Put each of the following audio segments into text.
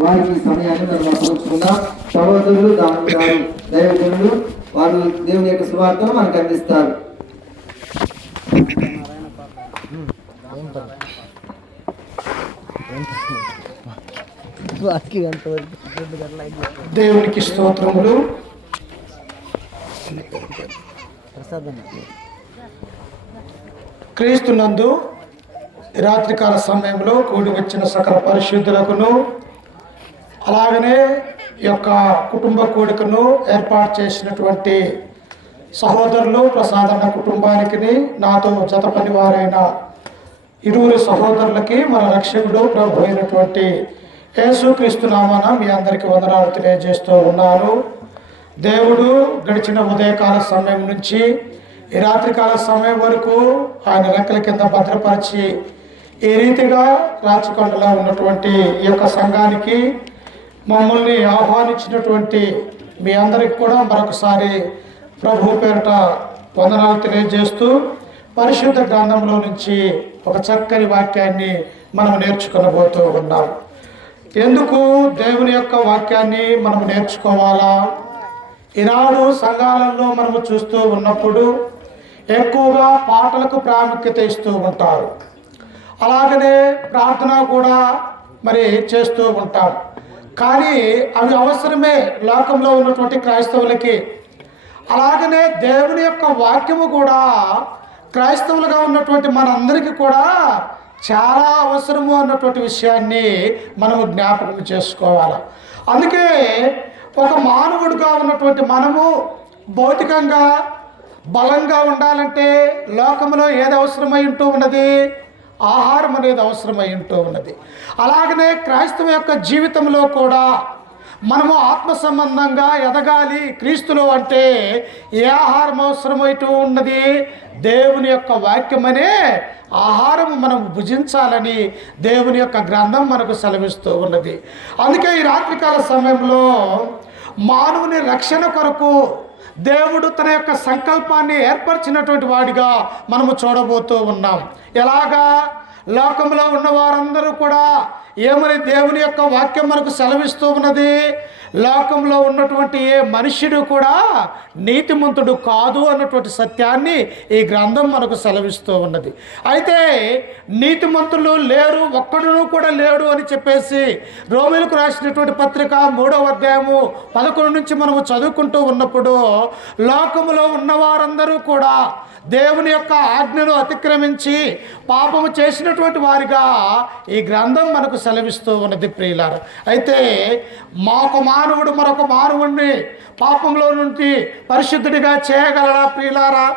వారికి సమయాన్ని మనం అప్పగించుకున్నాం. సహోదరులు దాని దైవజనులు వారు దేవుని యొక్క సువార్తను మనకు అందిస్తారు. దేవునికి స్తోత్రములు. క్రీస్తునందు రాత్రికాల సమయంలో కూడి వచ్చిన సకల పరిశుద్ధులకును అలాగనే ఈ యొక్క కుటుంబ కూడికను ఏర్పాటు చేసినటువంటి సహోదరులు ప్రసాదన్న కుటుంబానికి నాతో జత పనివారైన ఇరువురు సహోదరులకి మన రక్షకుడు ప్రభు అయినటువంటి యేసుక్రీస్తు నామాన మీ అందరికీ వందనాలు తెలియజేస్తూ ఉన్నాను. దేవుడు గడిచిన ఉదయకాల సమయం నుంచి ఈ రాత్రికాల సమయం వరకు ఆయన రెక్కల కింద భద్రపరిచి ఈ రీతిగా రాచకొండలో ఉన్నటువంటి ఈ యొక్క సంఘానికి మమ్మల్ని ఆహ్వానించినటువంటి మీ అందరికి కూడా మరొకసారి ప్రభు పేరిట వందనాలు తెలియజేస్తూ పరిశుద్ధ గ్రంథంలో నుంచి ఒక చక్కని వాక్యాన్ని మనం నేర్చుకొనబోతూ ఉన్నాం. ఎందుకు దేవుని యొక్క వాక్యాన్ని మనం నేర్చుకోవాలా? ఈనాడు సంఘాలలో మనము చూస్తూ ఉన్నప్పుడు ఎక్కువగా పాటలకు ప్రాముఖ్యత ఇస్తూ ఉంటారు. అలాగనే ప్రార్థన కూడా మరి చేస్తూ ఉంటారు. కానీ అవి అవసరమే లోకంలో ఉన్నటువంటి క్రైస్తవులకి. అలాగనే దేవుని యొక్క వాక్యము కూడా క్రైస్తవులుగా ఉన్నటువంటి మనందరికీ కూడా చాలా అవసరము అన్నటువంటి విషయాన్ని మనము జ్ఞాపకం చేసుకోవాలి. అందుకే ఒక మానవుడిగా ఉన్నటువంటి మనము భౌతికంగా బలంగా ఉండాలంటే లోకంలో ఏది అవసరమై ఉంటూ ఉన్నది? ఆహారం అనేది అవసరమై ఉంటూ ఉన్నది. అలాగనే క్రైస్తవ యొక్క జీవితంలో కూడా మనము ఆత్మ సంబంధంగా ఎదగాలి క్రీస్తులో అంటే ఏ ఆహారం అవసరమైతూ ఉన్నది? దేవుని యొక్క వాక్యమనే ఆహారం మనం భుజించాలని దేవుని యొక్క గ్రంథం మనకు సెలవిస్తూ ఉన్నది. అందుకే ఈ రాత్రికాల సమయంలో మానవుని రక్షణ కొరకు దేవుడు తన యొక్క సంకల్పాన్ని ఏర్పరిచినటువంటి వాడిగా మనము చూడబోతూ ఉన్నాం. ఎలాగా? లోకంలో ఉన్న వారందరూ కూడా ఏమని దేవుని యొక్క వాక్యం మనకు సెలవిస్తూ ఉన్నది? లోకంలో ఉన్నటువంటి ఏ మనుష్యుడు కూడా నీతిమంతుడు కాదు అన్నటువంటి సత్యాన్ని ఈ గ్రంథం మనకు సెలవిస్తూ ఉన్నది. అయితే నీతిమంతులు లేరు, ఒక్కడును కూడా లేడు అని చెప్పేసి రోమీయులకు రాసినటువంటి పత్రిక 3వ అధ్యాయము 11 నుంచి మనము చదువుకుంటూ ఉన్నప్పుడు లోకములో ఉన్నవారందరూ కూడా దేవుని యొక్క ఆజ్ఞను అతిక్రమించి పాపము చేసినటువంటి వారిగా ఈ గ్రంథం మనకు సెలవిస్తూ ఉన్నది ప్రియులారా. అయితే మాకు మానవుడు మరొక మానవుడిని పాపంలో నుండి పరిశుద్ధుడిగా చేయగలరా ప్రియులారా?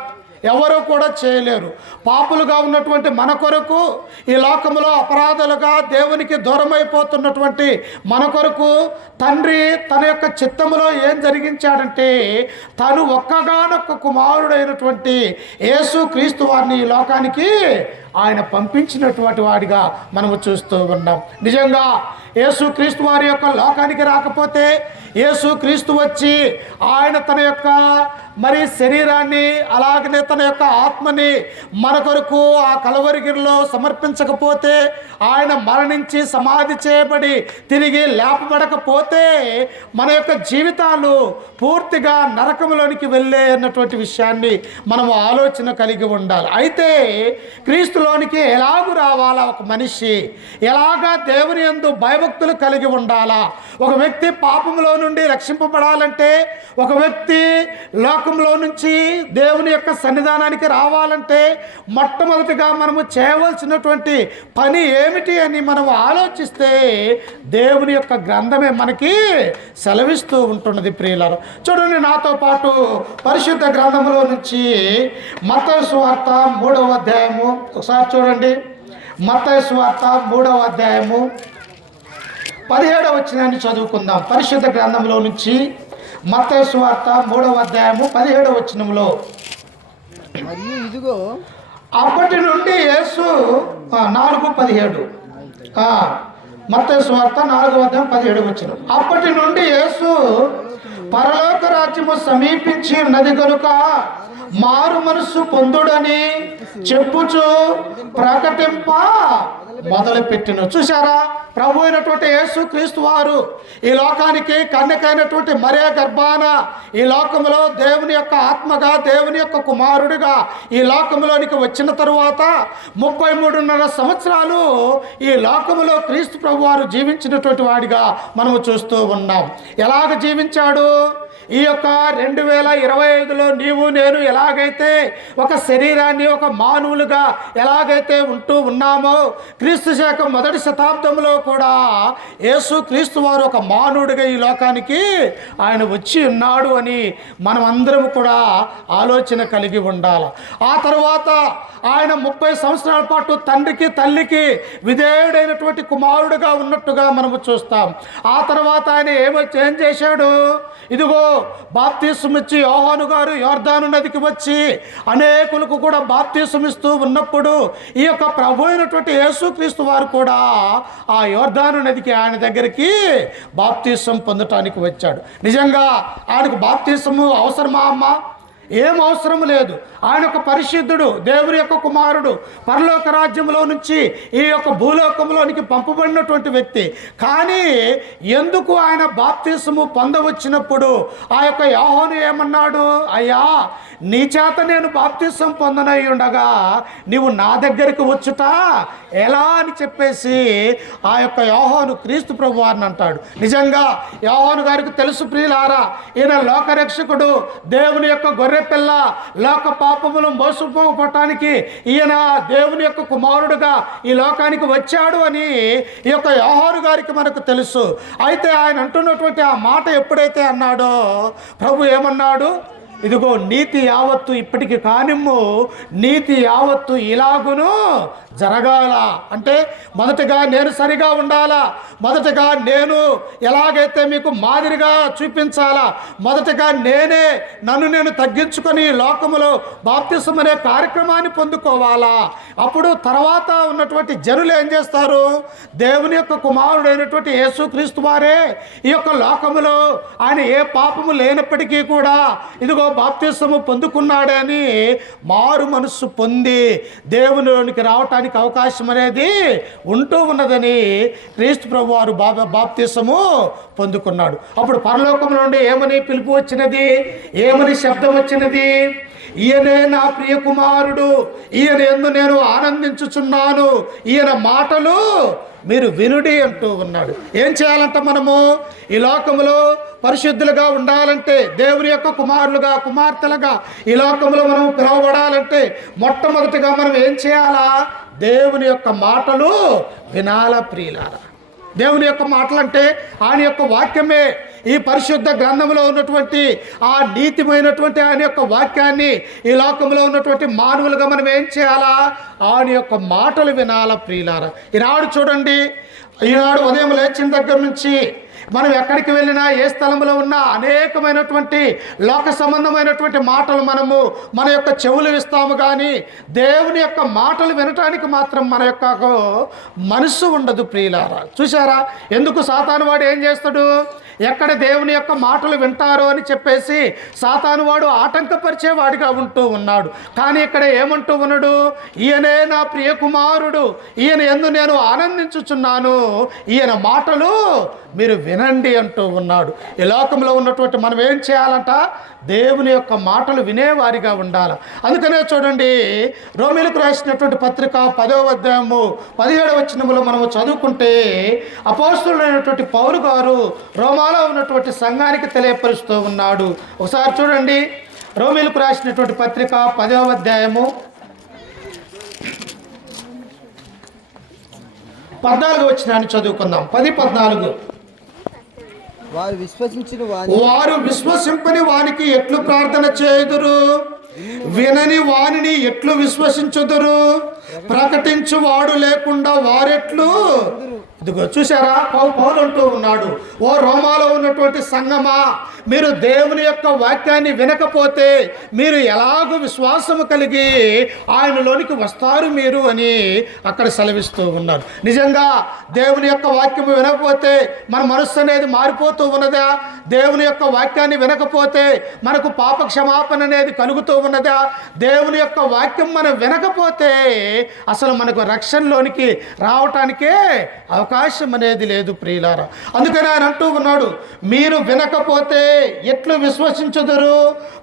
ఎవరూ కూడా చేయలేరు. పాపులుగా ఉన్నటువంటి మన కొరకు ఈ లోకంలో అపరాధులుగా దేవునికి దూరమైపోతున్నటువంటి మన కొరకు తండ్రి తన యొక్క చిత్తములో ఏం జరిగించాడంటే తను ఒక్కగానొక్క కుమారుడైనటువంటి యేసుక్రీస్తు వారిని ఈ లోకానికి ఆయన పంపించినటువంటి వాడిగా మనము చూస్తూ ఉన్నాం. నిజంగా యేసుక్రీస్తు వారి యొక్క లోకానికి రాకపోతే యేసుక్రీస్తు వచ్చి ఆయన తన యొక్క మరి శరీరాన్ని అలాగనే తన యొక్క ఆత్మని మన కొరకు ఆ కలవరిగిరిలో సమర్పించకపోతే, ఆయన మరణించి సమాధి చేయబడి తిరిగి లేపబడకపోతే మన యొక్క జీవితాలు పూర్తిగా నరకంలోనికి వెళ్ళే అన్నటువంటి విషయాన్ని మనం ఆలోచన కలిగి ఉండాలి. అయితే క్రీస్తులోనికి ఎలాగూ రావాలా? ఒక మనిషి ఎలాగా దేవుని యందు భయభక్తులు కలిగి ఉండాలా? ఒక వ్యక్తి పాపంలో నుండి రక్షింపబడాలంటే, ఒక వ్యక్తి లోకంలో నుంచి దేవుని యొక్క సన్నిధానానికి రావాలంటే మొట్టమొదటిగా మనము చేయవలసినటువంటి పని ఏమిటి అని మనం ఆలోచిస్తే దేవుని యొక్క గ్రంథమే మనకి సెలవిస్తూ ఉంటున్నది ప్రియులారా. చూడండి నాతో పాటు పరిశుద్ధ గ్రంథంలో నుంచి మత్తయి సువార్త 3వ అధ్యాయము ఒకసారి చూడండి. మత్తయి సువార్త 3వ అధ్యాయము 17వ వచనాన్ని చదువుకుందాం. పరిశుద్ధ గ్రంథంలో నుంచి మత్తయి సువార్త 3వ అధ్యాయము 17వ వచనంలో, మరియు ఇదిగో అప్పటి నుండి యేసు 4:17 మత్తయి సువార్త 4వ అధ్యాయం 17వ వచనం. అప్పటి నుండి యేసు పరలోక రాజ్యము సమీపించి ఉన్నది కనుక మారు మనస్సు పొందుడని చెప్పుచు ప్రకటింప మొదలుపెట్టిన. చూసారా? ప్రభు అయినటువంటి యేసు క్రీస్తు వారు ఈ లోకానికి కన్యకైనటువంటి మరియ గర్భాన ఈ లోకంలో దేవుని యొక్క ఆత్మగా, దేవుని యొక్క కుమారుడిగా ఈ లోకంలోనికి వచ్చిన తరువాత 33.5 సంవత్సరాలు ఈ లోకంలో క్రీస్తు ప్రభు వారు జీవించినటువంటి వాడిగా మనము చూస్తూ ఉన్నాం. ఎలాగ జీవించాడు? ఈ యొక్క 2025లో నీవు నేను ఎలాగైతే ఒక శరీరాన్ని ఒక మానవులుగా ఎలాగైతే ఉంటూ ఉన్నామో, క్రీస్తు శకం 1వ శతాబ్దంలో కూడా యేసు క్రీస్తు వారు ఒక మానవుడిగా ఈ లోకానికి ఆయన వచ్చి ఉన్నాడు అని మనం అందరం కూడా ఆలోచన కలిగి ఉండాలి. ఆ తర్వాత ఆయన 30 సంవత్సరాల పాటు తండ్రికి తల్లికి విధేయుడైనటువంటి కుమారుడుగా ఉన్నట్టుగా మనము చూస్తాం. ఆ తర్వాత ఆయన ఏం చేశాడు? ఇదిగో బాప్తీసం ఇచ్చి యోహాను గారు యోర్దాను నదికి వచ్చి అనేకులకు కూడా బాప్తీసం ఇస్తూ ఉన్నప్పుడు ఈ యొక్క ప్రభు అయినటువంటి యేసుక్రీస్తు వారు కూడా ఆ యోర్దాను నదికి ఆయన దగ్గరికి బాప్తీసం పొందటానికి వచ్చాడు. నిజంగా ఆయనకు బాప్తీసము అవసరమా అమ్మా? ఏం అవసరం లేదు. ఆయన ఒక పరిశుద్ధుడు, దేవుని యొక్క కుమారుడు, పరలోక రాజ్యంలో నుంచి ఈ యొక్క భూలోకంలోనికి పంపబడినటువంటి వ్యక్తి. కానీ ఎందుకు ఆయన బాప్తీసము పొందవచ్చినప్పుడు ఆ యొక్క యోహాను ఏమన్నాడు? అయ్యా, నీ చేత నేను బాప్తీసం పొందనై ఉండగా నీవు నా దగ్గరికి వచ్చుట ఎలా అని చెప్పేసి ఆ యొక్క యోహాను క్రీస్తు ప్రభు వారిని అంటాడు. నిజంగా యోహాను గారికి తెలుసు ప్రియులారా, ఈయన లోకరక్షకుడు, దేవుని యొక్క గొర్రెపిల్ల, లోక పాపములు మోసపోవటానికి ఈయన దేవుని యొక్క కుమారుడుగా ఈ లోకానికి వచ్చాడు అని ఈ యొక్క యోహాను గారికి మనకు తెలుసు. అయితే ఆయన అంటున్నటువంటి ఆ మాట ఎప్పుడైతే అన్నాడో, ప్రభు ఏమన్నాడు? ఇదిగో నీతి యావత్తు ఇప్పటికి కానిమ్ము, నీతి యావత్తు ఇలాగును జరగాల. అంటే మొదటగా నేను సరిగా ఉండాలా, మొదటగా నేను ఎలాగైతే మీకు మాదిరిగా చూపించాలా, మొదటగా నన్ను నేను తగ్గించుకొని లోకములో బాప్తిసం అనే కార్యక్రమాన్ని పొందుకోవాలా. అప్పుడు తర్వాత ఉన్నటువంటి జనులు ఏం చేస్తారు? దేవుని యొక్క కుమారుడైనటువంటి యేసుక్రీస్తు వారే ఈ యొక్క లోకములో ఆయన ఏ పాపము లేనప్పటికీ కూడా ఇదిగో బాప్తిసము పొందుకున్నాడని మారు మనస్సు పొంది దేవునిలోనికి రావటానికి అవకాశం అనేది ఉంటూ ఉన్నదని క్రీస్తు ప్రభు వారు బాప్తిసము పొందుకున్నాడు. అప్పుడు పరలోకం నుండి ఏమని పిలుపు వచ్చినది? ఏమని శబ్దం వచ్చినది? ఈయనే నా ప్రియ కుమారుడు, ఈయన యందు నేను ఆనందించుచున్నాను, ఈయన మాటలు మీరు వినుడి అంటూ ఉన్నాడు. ఏం చేయాలంట? మనము ఈ లోకములో పరిశుద్ధులుగా ఉండాలంటే, దేవుని యొక్క కుమారులుగా కుమార్తెలుగా ఈ లోకంలో మనం పిలువబడాలంటే మొట్టమొదటిగా మనం ఏం చేయాలా? దేవుని యొక్క మాటలు వినాల ప్రియులారా. దేవుని యొక్క మాటలు అంటే ఆయన యొక్క వాక్యమే. ఈ పరిశుద్ధ గ్రంథంలో ఉన్నటువంటి ఆ నీతిమైనటువంటి ఆయన యొక్క వాక్యాన్ని ఈ లోకంలో ఉన్నటువంటి మానవులుగా మనం ఏం చేయాలా? ఆయన యొక్క మాటలు వినాల ప్రియులారా. ఈనాడు చూడండి, ఈనాడు ఉదయం లేచిన దగ్గర నుంచి మనం ఎక్కడికి వెళ్ళినా, ఏ స్థలంలో ఉన్నా అనేకమైనటువంటి లోక సంబంధమైనటువంటి మాటలు మన యొక్క చెవులు ఇస్తాము, కానీ దేవుని యొక్క మాటలు వినటానికి మాత్రం మన యొక్క మనసు ఉండదు ప్రియులారా. చూసారా? ఎందుకు సాతాను వాడు ఏం చేస్తాడు? ఎక్కడ దేవుని యొక్క మాటలు వింటారో అని చెప్పేసి సాతాను వాడు ఆటంకపరిచేవాడిగా ఉంటూ ఉన్నాడు. కానీ ఇక్కడ ఏమంటూ ఉన్నాడు? ఈయనే నా ప్రియ కుమారుడు, ఈయన యందు నేను ఆనందించుచున్నాను, ఈయన మాటలు మీరు వినండి అంటూ ఉన్నాడు. ఈ లోకంలో ఉన్నటువంటి మనం ఏం చేయాలంట? దేవుని యొక్క మాటలు వినేవారిగా ఉండాలి. అందుకనే చూడండి, రోమీలకు రాసినటువంటి పత్రిక 10వ అధ్యాయము 17వ వచనములో మనము చదువుకుంటే అపోస్తలుడైనటువంటి పౌలు గారు రోమాలో ఉన్నటువంటి సంఘానికి తెలియపరుస్తూ ఉన్నాడు. ఒకసారి చూడండి, రోమీలకు రాసినటువంటి పత్రిక 10వ అధ్యాయము 14వ వచనాన్ని చదువుకుందాం. 10:14. వారు విశ్వసింపని వానికి ఎట్లు ప్రార్థన చేయుదురు? వినని వానిని ఎట్లు విశ్వసించుదురు? ప్రకటించు వాడు లేకుండా వారెట్లు? ఇదిగో చూసారా, పౌలు అంటూ ఉన్నాడు, ఓ రోమాలో ఉన్నటువంటి సంఘమా, మీరు దేవుని యొక్క వాక్యాన్ని వినకపోతే మీరు ఎలాగో విశ్వాసము కలిగి ఆయనలోనికి వస్తారు మీరు అని అక్కడ సెలవిస్తూ ఉన్నారు. నిజంగా దేవుని యొక్క వాక్యము వినకపోతే మన మనస్సు అనేది మారిపోతూ ఉన్నదా? దేవుని యొక్క వాక్యాన్ని వినకపోతే మనకు పాప క్షమాపణ అనేది కలుగుతూ ఉన్నదా? దేవుని యొక్క వాక్యం మనం వినకపోతే అసలు మనకు రక్షణలోనికి రావటానికే అవకాశం అనేది లేదు ప్రియులారా. అందుకని ఆయన అంటూ ఉన్నాడు, మీరు వినకపోతే ఎట్లు విశ్వసించుదురు?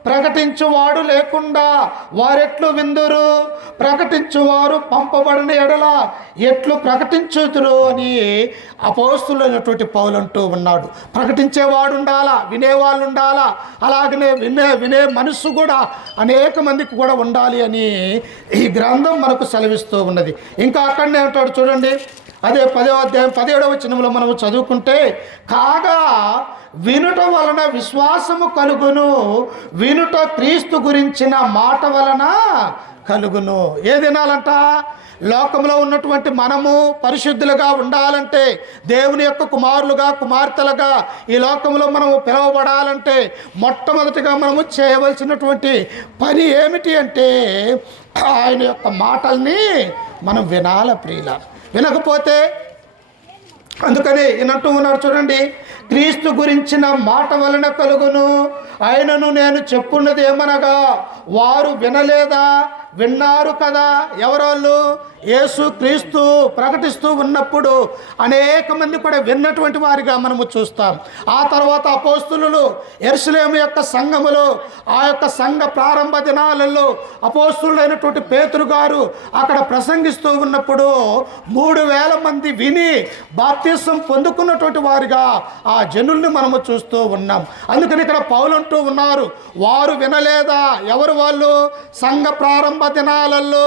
ప్రకటించువాడు లేకుండా వారెట్లు విందురు? ప్రకటించువారు పంపబడిన ఎడల ఎట్లు ప్రకటించుదురు అని అపోస్తులైనటువంటి పౌలు అంటూ ఉన్నాడు. ప్రకటించేవాడు ఉండాలా, వినేవాళ్ళు ఉండాలా, అలాగనే వినే మనస్సు కూడా అనేక మందికి కూడా ఉండాలి అని ఈ గ్రంథం మనకు సెలవిస్తూ ఉన్నది. ఇంకా అక్కడనే ఉంటాడు చూడండి, అదే 10వ అధ్యాయం 17వ వచనంలో మనము చదువుకుంటే, కాగా వినుట వలన విశ్వాసము కలుగును, వినుట క్రీస్తు గురించిన మాట వలన కలుగును. ఏది వినాలంట? లోకంలో ఉన్నటువంటి మనము పరిశుద్ధులుగా ఉండాలంటే, దేవుని యొక్క కుమారులుగా కుమార్తెలుగా ఈ లోకంలో మనము పిలువబడాలంటే మొట్టమొదటిగా మనము చేయవలసినటువంటి పని ఏమిటి అంటే ఆయన యొక్క మాటల్ని మనం వినాల ప్రియుల. వినకపోతే అందుకని ఈయనంటూ ఉన్నాడు చూడండి, క్రీస్తు గురించిన మాట వలన కలుగును. ఆయనను నేను చెప్పున్నది ఏమనగా, వారు వినలేదా? విన్నారు కదా. ఎవరోళ్ళు? యేసు క్రీస్తు ప్రకటిస్తూ ఉన్నప్పుడు అనేక మంది కూడా విన్నటువంటి వారిగా మనము చూస్తాం. ఆ తర్వాత అపోస్తులు యెరూషలేము యొక్క సంఘములో, ఆ యొక్క సంఘ ప్రారంభ దినాలలో అపోస్తులైనటువంటి పేతురు గారు అక్కడ ప్రసంగిస్తూ ఉన్నప్పుడు 3000 మంది విని బాప్తిసం పొందుకున్నటువంటి వారిగా ఆ జనుల్ని మనము చూస్తూ ఉన్నాం. అందుకని ఇక్కడ పౌలు అంటూ ఉన్నారు, వారు వినలేదా? ఎవరు వాళ్ళు? సంఘ ప్రారంభ దినాలలో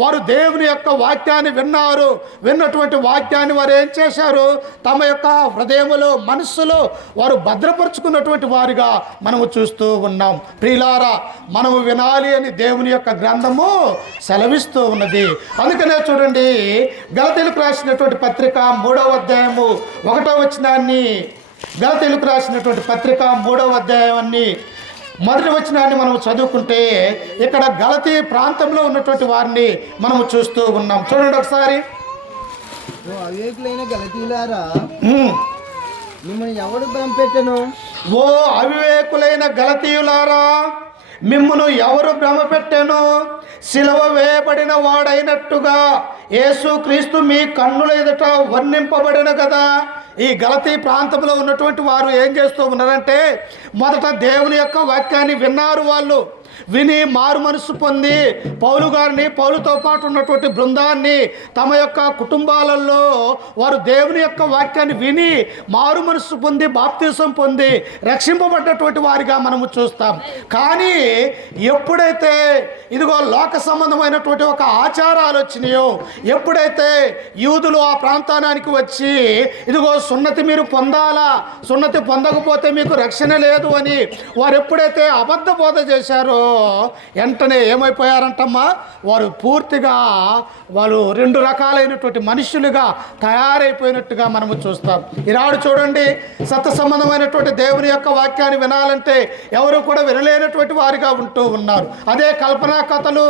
వారు దేవుని యొక్క వాక్యాన్ని విన్నారు. విన్నటువంటి వాక్యాన్ని వారు ఏం చేశారు? తమ యొక్క హృదయములో, మనస్సులో వారు భద్రపరుచుకున్నటువంటి వారిగా మనము చూస్తూ ఉన్నాం. ప్రియులారా, మనము వినాలి అని దేవుని యొక్క గ్రంథము సెలవిస్తూ ఉన్నది. అందుకనే చూడండి, గలతీయులకు రాసినటువంటి పత్రిక 3వ అధ్యాయము 1వ వచనాన్ని, గలతీయులకు రాసినటువంటి పత్రిక 3వ అధ్యాయాన్ని 1వ వచనాన్ని మనం చదువుకుంటే ఇక్కడ గలతీ ప్రాంతంలో ఉన్నటువంటి వారిని మనము చూస్తూ ఉన్నాం. చూడండి ఒకసారి. అవివేకులైన గలతీయులారా, మిమ్మల్ని ఎవడు భ్రమపెట్టెను? ఓ అవివేకులైన గలతీయులారా, మిమ్మును ఎవరు భ్రమపెట్టెను? సిలువ వేయబడిన వాడైనట్టుగా యేసు క్రీస్తు మీ కన్నుల ఎదుట వర్ణింపబడిన కదా. ఈ గలతీ ప్రాంతంలో ఉన్నటువంటి వారు ఏం చేస్తూ ఉన్నారంటే, మొదట దేవుని యొక్క వాక్యాన్ని విన్నారు. వాళ్ళు విని మారు మనసు పొంది పౌలు గారిని, పౌలుతో పాటు ఉన్నటువంటి బృందాన్ని, తమ యొక్క కుటుంబాలలో వారు దేవుని యొక్క వాక్యాన్ని విని మారు మనసు పొంది బాప్తిసం పొంది రక్షింపబడ్డటువంటి వారిగా మనము చూస్తాం. కానీ ఎప్పుడైతే ఇదిగో లోక సంబంధమైనటువంటి ఒక ఆచారాలు వచ్చినాయో, ఎప్పుడైతే యూదులు ఆ ప్రాంతానికి వచ్చి ఇదిగో సున్నతి మీరు పొందాలా, సున్నతి పొందకపోతే మీకు రక్షణ లేదు అని వారు ఎప్పుడైతే అబద్ధ బోధ చేశారో వెంటనే ఏమైపోయారంటమ్మా, వారు పూర్తిగా వాళ్ళు 2 రకాలైనటువంటి మనుషులుగా తయారైపోయినట్టుగా మనము చూస్తాం. ఈనాడు చూడండి, సత్య సంబంధమైనటువంటి దేవుని యొక్క వాక్యాన్ని వినాలంటే ఎవరు కూడా వినలేనటువంటి వారిగా ఉంటూ ఉన్నారు. అదే కల్పనా కథలు,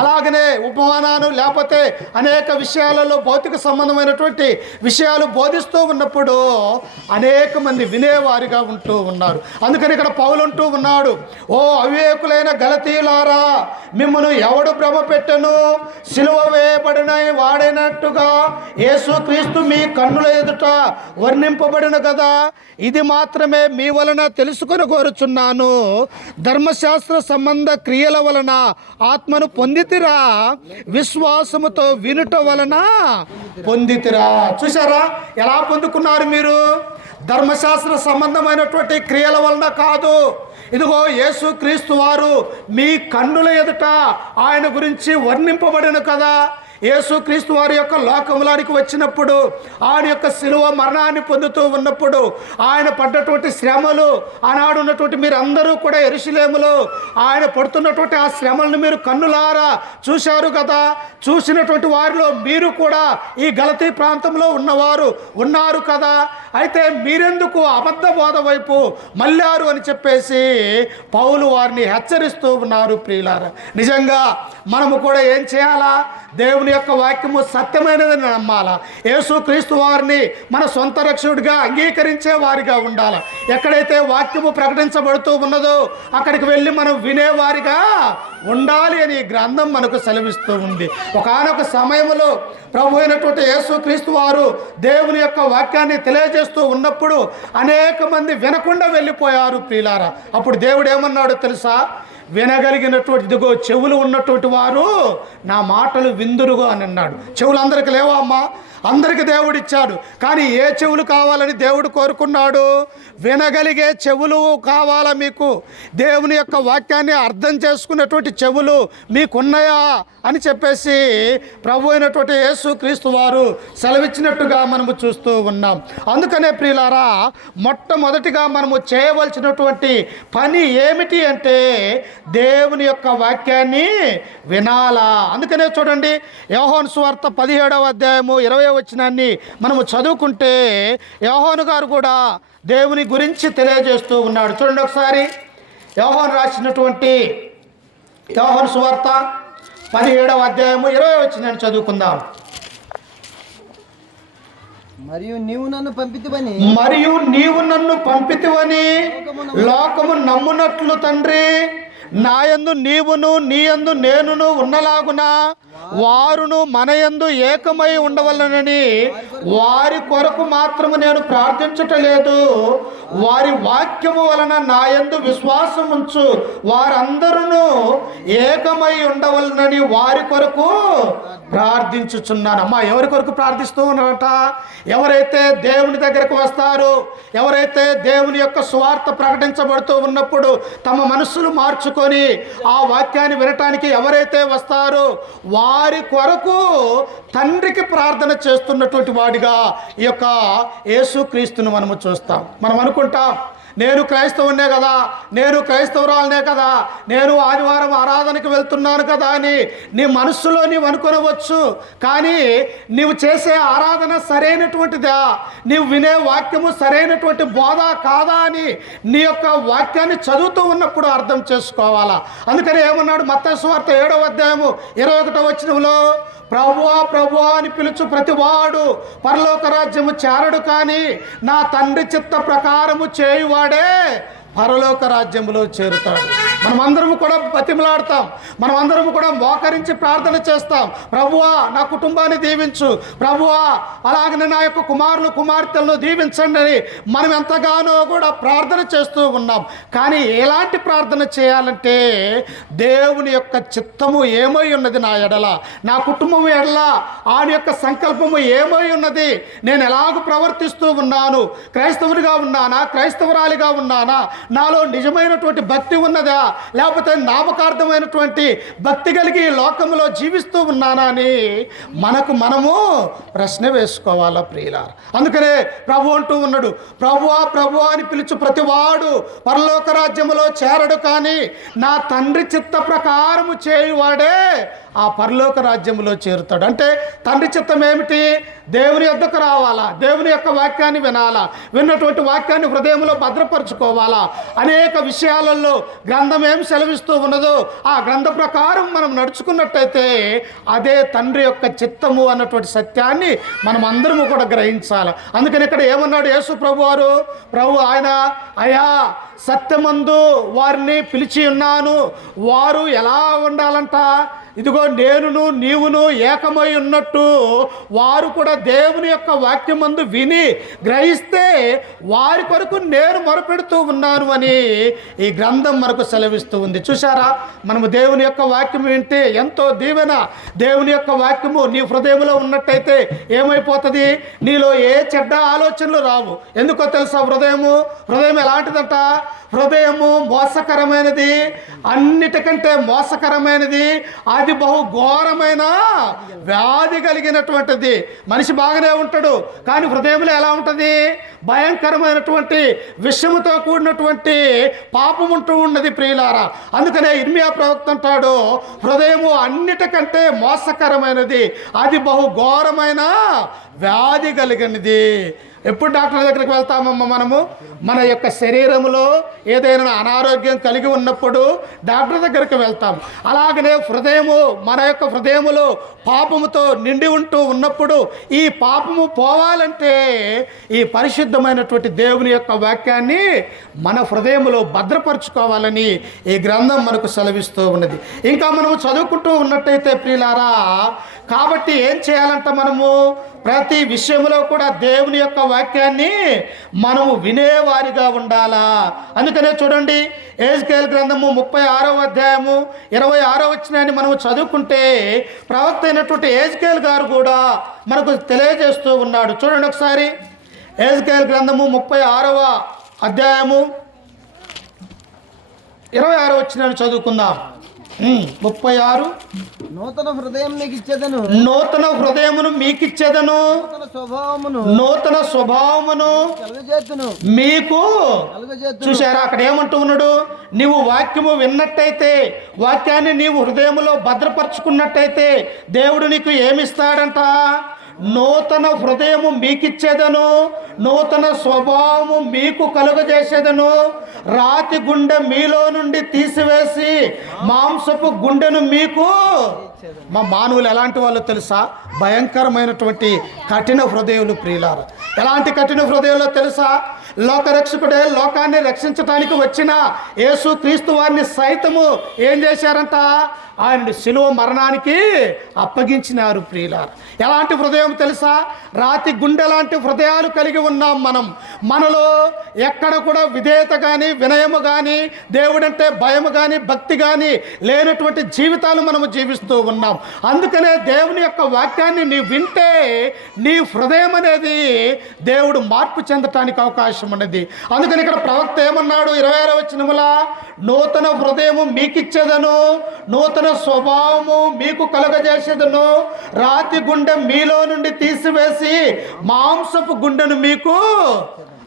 అలాగనే ఉపమానాలు, లేకపోతే అనేక విషయాలలో భౌతిక సంబంధమైనటువంటి విషయాలు బోధిస్తూ ఉన్నప్పుడు అనేక మంది వినేవారిగా ఉంటూ ఉన్నారు. అందుకని ఇక్కడ పౌలు అంటూ ఉన్నాడు, ఓ అవివేకులైన గలతీయులారా, మిమ్మల్ని ఎవడు భ్రమ పెట్టెను? సిలువ వేయబడిన వాడైనట్టుగా యేసు క్రీస్తు మీ కన్నుల ఎదుట వర్ణింపబడిన కదా. ఇది మాత్రమే మీ వలన తెలుసుకొని కోరుచున్నాను, ధర్మశాస్త్ర సంబంధ క్రియల వలన ఆత్మను పొందితిరా, విశ్వాసముతో వినుట వలన పొందితిరా. చూసారా ఎలా పొందుకున్నారు మీరు? ధర్మశాస్త్ర సంబంధమైనటువంటి క్రియల వలన కాదు. ఇదిగో యేసు క్రీస్తు వారు మీ కన్నుల ఎదుట ఆయన గురించి వర్ణింపబడిన కదా. యేసుక్రీస్తు వారి యొక్క లోకములానికి వచ్చినప్పుడు, ఆయన యొక్క శిలువ మరణాన్ని పొందుతూ ఉన్నప్పుడు ఆయన పడ్డటువంటి శ్రమలు, ఆనాడు ఉన్నటువంటి మీరు అందరూ కూడా యెరూషలేములో ఆయన పడుతున్నటువంటి ఆ శ్రమలను మీరు కన్నులారా చూశారు కదా. చూసినటువంటి వారిలో మీరు కూడా ఈ గలతీ ప్రాంతంలో ఉన్నవారు ఉన్నారు కదా. అయితే మీరెందుకు అబద్ధ బోధ వైపు మళ్ళారు అని చెప్పేసి పౌలు వారిని హెచ్చరిస్తూ ఉన్నారు. ప్రియులారా, నిజంగా మనము కూడా ఏం చేయాలా? దేవుని యొక్క వాక్యము సత్యమైనదని నమ్మాలా. యేసుక్రీస్తు వారిని మన సొంత రక్షకుడిగా అంగీకరించే వారిగా ఉండాలి. ఎక్కడైతే వాక్యము ప్రకటించబడుతూ ఉన్నదో అక్కడికి వెళ్ళి మనం వినేవారిగా ఉండాలి అని గ్రంథం మనకు సెలవిస్తూ ఉంది. ఒకానొక సమయంలో ప్రభు అయినటువంటి యేసుక్రీస్తు వారు దేవుని యొక్క వాక్యాన్ని తెలియజేస్తూ ఉన్నప్పుడు అనేక మంది వినకుండా వెళ్ళిపోయారు ప్రియులారా. అప్పుడు దేవుడు ఏమన్నాడో తెలుసా? వినగలిగినటువంటి ఇదిగో చెవులు ఉన్నటువంటి వారు నా మాటలు విందురుగా అని అన్నాడు. చెవులు అందరికి లేవా అమ్మా? అందరికి దేవుడు ఇచ్చాడు. కానీ ఏ చెవులు కావాలని దేవుడు కోరుకున్నాడు? వినగలిగే చెవులు కావాలా మీకు? దేవుని యొక్క వాక్యాన్ని అర్థం చేసుకున్నటువంటి చెవులు మీకున్నాయా అని చెప్పేసి ప్రభు అయినటువంటి యేసుక్రీస్తు వారు సెలవిచ్చినట్టుగా మనము చూస్తూ ఉన్నాం. అందుకనే ప్రియులారా, మొట్టమొదటిగా మనము చేయవలసినటువంటి పని ఏమిటి అంటే దేవుని యొక్క వాక్యాన్ని వినాలా. అందుకనే చూడండి, యోహాను సువార్త 17వ అధ్యాయము 20వ వచనాన్ని మనము చదువుకుంటే యోహాను గారు కూడా దేవుని గురించి తెలియజేస్తూ ఉన్నాడు. చూడండి ఒకసారి, యోహాను రాసినటువంటి యోహాను సువార్త 17వ అధ్యాయము 20వ వచనాన్ని చదువుకుందాం. మరియు నీవు నన్ను పంపితివని లోకము నమ్మునట్లు తండ్రి, నాయందు నీవును నీయందు నేనును ఉన్నలాగున వారును మనయందు ఏకమై ఉండవలనని వారి కొరకు మాత్రము నేను ప్రార్థించటలేదు. వారి వాక్యము వలన నాయందు విశ్వాసం ఉంచు వారందరూ ఏకమై ఉండవలనని వారి కొరకు ప్రార్థించుచున్నాను. అమ్మా, ఎవరి కొరకు ప్రార్థిస్తూ ఉన్నారట? ఎవరైతే దేవుని దగ్గరకు వస్తారో, ఎవరైతే దేవుని యొక్క సువార్త ప్రకటించబడుతూ ఉన్నప్పుడు తమ మనస్సులు మార్చుకొని ఆ వాక్యాన్ని వినటానికి ఎవరైతే వస్తారో వారి కొరకు తండ్రికి ప్రార్థన చేస్తున్నటువంటి వాడిగా ఈ యొక్క యేసుక్రీస్తును మనము చూస్తాం. మనం అనుకుంటాం, నేను క్రైస్తవునే కదా, నేను క్రైస్తవురాలనే కదా, నేను ఆదివారం ఆరాధనకు వెళ్తున్నాను కదా అని నీ మనస్సులో నీవు అనుకోవచ్చు. కానీ నీవు చేసే ఆరాధన సరైనటువంటిదా, నీవు వినే వాక్యము సరైనటువంటి బోధ కాదా అని నీ యొక్క వాక్యాన్ని చదువుతూ ఉన్నప్పుడు అర్థం చేసుకోవాలా. అందుకని ఏమన్నాడు మత్తయి సువార్త 7వ అధ్యాయము 21వ వచనంలో, ప్రభువా ప్రభువా అని పిలుచు ప్రతివాడు పరలోక రాజ్యము చేరడు, కానీ నా తండ్రి చిత్త ప్రకారము చేయువాడే పరలోక రాజ్యంలో చేరుతాడు. మనమందరము కూడా బతిమలాడతాం, మనమందరము కూడా మోకరించి ప్రార్థన చేస్తాం, ప్రభువా నా కుటుంబాన్ని దీవించు, ప్రభువా అలాగనే నా యొక్క కుమారులు కుమార్తెలను దీవించండి అని మనం ఎంతగానో కూడా ప్రార్థన చేస్తూ ఉన్నాం. కానీ ఎలాంటి ప్రార్థన చేయాలంటే దేవుని యొక్క చిత్తము ఏమై ఉన్నది నా ఎడల, నా కుటుంబం ఎడల ఆయన యొక్క సంకల్పము ఏమై ఉన్నది, నేను ఎలాగ ప్రవర్తిస్తూ ఉన్నాను, క్రైస్తవుడిగా ఉన్నానా క్రైస్తవురాలిగా ఉన్నానా, నాలో నిజమైనటువంటి భక్తి ఉన్నదా లేకపోతే నామకార్థమైనటువంటి భక్తి కలిగి లోకంలో జీవిస్తూ ఉన్నానా అని మనము ప్రశ్న వేసుకోవాలా ప్రియులారా. అందుకనే ప్రభు అంటూ ఉన్నాడు, ప్రభువా ప్రభువా అని పిలుచు ప్రతివాడు పరలోక రాజ్యములో చేరడు, కానీ నా తండ్రి చిత్త ప్రకారము చేయువాడే ఆ పరలోక రాజ్యంలో చేరుతాడు. అంటే తండ్రి చిత్తం ఏమిటి? దేవుని యొద్దకు రావాలా, దేవుని యొక్క వాక్యాన్ని వినాలా, విన్నటువంటి వాక్యాన్ని హృదయంలో భద్రపరచుకోవాలా. అనేక విషయాలలో గ్రంథం ఏం సెలవిస్తూ ఉన్నదో ఆ గ్రంథ ప్రకారం మనం నడుచుకున్నట్టయితే అదే తండ్రి యొక్క చిత్తము అన్నటువంటి సత్యాన్ని మనం అందరము కూడా గ్రహించాలి. అందుకని ఇక్కడ ఏమన్నాడు యేసు ప్రభు వారు? ఆయన అయా సత్యమందు వారిని పిలిచి ఉన్నాను, వారు ఎలా ఉండాలంట? ఇదిగో నేనును నీవును ఏకమై ఉన్నట్టు వారు కూడా దేవుని యొక్క వాక్యమందు విని గ్రహిస్తే వారి కొరకు నేను మొరపెడుతూ ఉన్నాను అని ఈ గ్రంథం మనకు సెలవిస్తూ ఉంది. చూసారా, మనము దేవుని యొక్క వాక్యం వింటే ఎంతో దీవెన. దేవుని యొక్క వాక్యము నీ హృదయంలో ఉన్నట్టయితే ఏమైపోతుంది? నీలో ఏ చెడ్డ ఆలోచనలు రావు. ఎందుకో తెలుసా? హృదయం ఎలాంటిదంట? హృదయము మోసకరమైనది, అన్నిటికంటే మోసకరమైనది, అది బహు ఘోరమైన వ్యాధి కలిగినటువంటిది. మనిషి బాగానే ఉంటాడు, కానీ హృదయంలో ఎలా ఉంటుంది? భయంకరమైనటువంటి విషముతో కూడినటువంటి పాపం ఉంటూ ఉన్నది ప్రియులారా. అందుకనే ఇర్మియా ప్రవక్త అంటాడు, హృదయము అన్నిటికంటే మోసకరమైనది, అది బహు ఘోరమైన వ్యాధి కలిగినది. ఎప్పుడు డాక్టర్ దగ్గరికి వెళ్తామమ్మా మనము? మన యొక్క శరీరంలో ఏదైనా అనారోగ్యం కలిగి ఉన్నప్పుడు డాక్టర్ దగ్గరికి వెళ్తాం. అలాగనే హృదయము, మన యొక్క హృదయములో పాపముతో నిండి ఉంటూ ఉన్నప్పుడు ఈ పాపము పోవాలంటే ఈ పరిశుద్ధమైనటువంటి దేవుని యొక్క వాక్యాన్ని మన హృదయములో భద్రపరుచుకోవాలని ఈ గ్రంథం మనకు సెలవిస్తూ ఉన్నది. ఇంకా మనము చదువుకుంటూ ఉన్నట్టయితే ప్రియులారా, కాబట్టి ఏం చేయాలంట? మనము ప్రతి విషయంలో కూడా దేవుని యొక్క వాక్యాన్ని మనము వినేవారిగా ఉండాలా. అందుకనే చూడండి, యెహెజ్కేలు గ్రంథము 36వ అధ్యాయము 26వ వచనాన్ని మనము చదువుకుంటే ప్రవక్త అయినటువంటి యెహెజ్కేలు గారు కూడా మనకు తెలియజేస్తూ ఉన్నాడు. చూడండి ఒకసారి, యెహెజ్కేలు గ్రంథము 36వ అధ్యాయము 26వ వచనాన్ని చదువుకుందాం. 36. నూతన హృదయం నీకు ఇచ్చేదను, నూతన హృదయమును మీకిచ్చేదను, నూతన స్వభావమును కలుగజేతును మీకు. చూశారా అక్కడ ఏమంటూ ఉన్నాడు? నీవు వాక్యము విన్నట్టయితే, వాక్యాన్ని నీవు హృదయములో భద్రపరుచుకున్నట్టయితే దేవుడు నీకు ఏమిస్తాడంట? నూతన హృదయము మీకిచ్చేదను, నూతన స్వభావము మీకు కలుగజేసేదను, రాతి గుండె మీలో నుండి తీసివేసి మాంసపు గుండెను మీకు. మా మానవులు ఎలాంటి వాళ్ళు తెలుసా? భయంకరమైనటువంటి కఠిన హృదయులు ప్రియులారా. ఎలాంటి కఠిన హృదయంలో తెలుసా? లోకరక్షకుడే లోకాన్ని రక్షించడానికి వచ్చిన యేసు క్రీస్తు వారిని సైతము ఏం చేశారంట? ఆయనని శిలువ మరణానికి అప్పగించినారు ప్రియులారా. ఎలాంటి హృదయం తెలుసా? రాతి గుండె లాంటి హృదయాలు కలిగి ఉన్నాం మనం. మనలో ఎక్కడ కూడా విధేయత కానీ, వినయము కానీ, దేవుడంటే భయము కానీ, భక్తి కానీ లేనటువంటి జీవితాలు మనము జీవిస్తూ ఉన్నాం. అందుకనే దేవుని యొక్క వాక్యాన్ని నీ వింటే నీ హృదయం అనేది దేవుడు మార్పు చెందటానికి అవకాశం ఉన్నది. అందుకని ఇక్కడ ప్రవక్త ఏమన్నాడు? 26వ వచనములో, నూతన హృదయము మీకిచ్చేదను, నూతన స్వభావము మీకు కలుగజేసేదను, రాతి గుండె మీలో నుండి తీసివేసి మాంసపు గుండెను మీకు.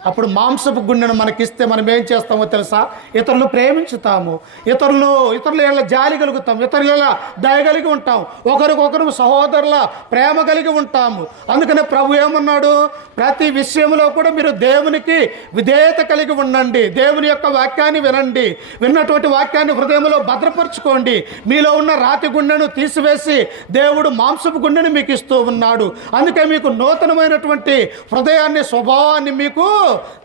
అప్పుడు మాంసపు గుండెను మనకిస్తే మనం ఏం చేస్తామో తెలుసా? ఇతరులు ప్రేమించుతాము, ఇతరుల జాలి కలుగుతాం, ఇతరుల దయ కలిగి ఉంటాం, ఒకరికొకరు సహోదరుల ప్రేమ కలిగి ఉంటాము. అందుకనే ప్రభు ఏమన్నాడు? ప్రతి విషయంలో కూడా మీరు దేవునికి విధేయత కలిగి ఉండండి, దేవుని యొక్క వాక్యాన్ని వినండి, విన్నటువంటి వాక్యాన్ని హృదయంలో భద్రపరచుకోండి. మీలో ఉన్న రాతి గుండెను తీసివేసి దేవుడు మాంసపు గుండెను మీకు ఇస్తూ ఉన్నాడు. అందుకే మీకు నూతనమైనటువంటి హృదయాన్ని, స్వభావాన్ని మీకు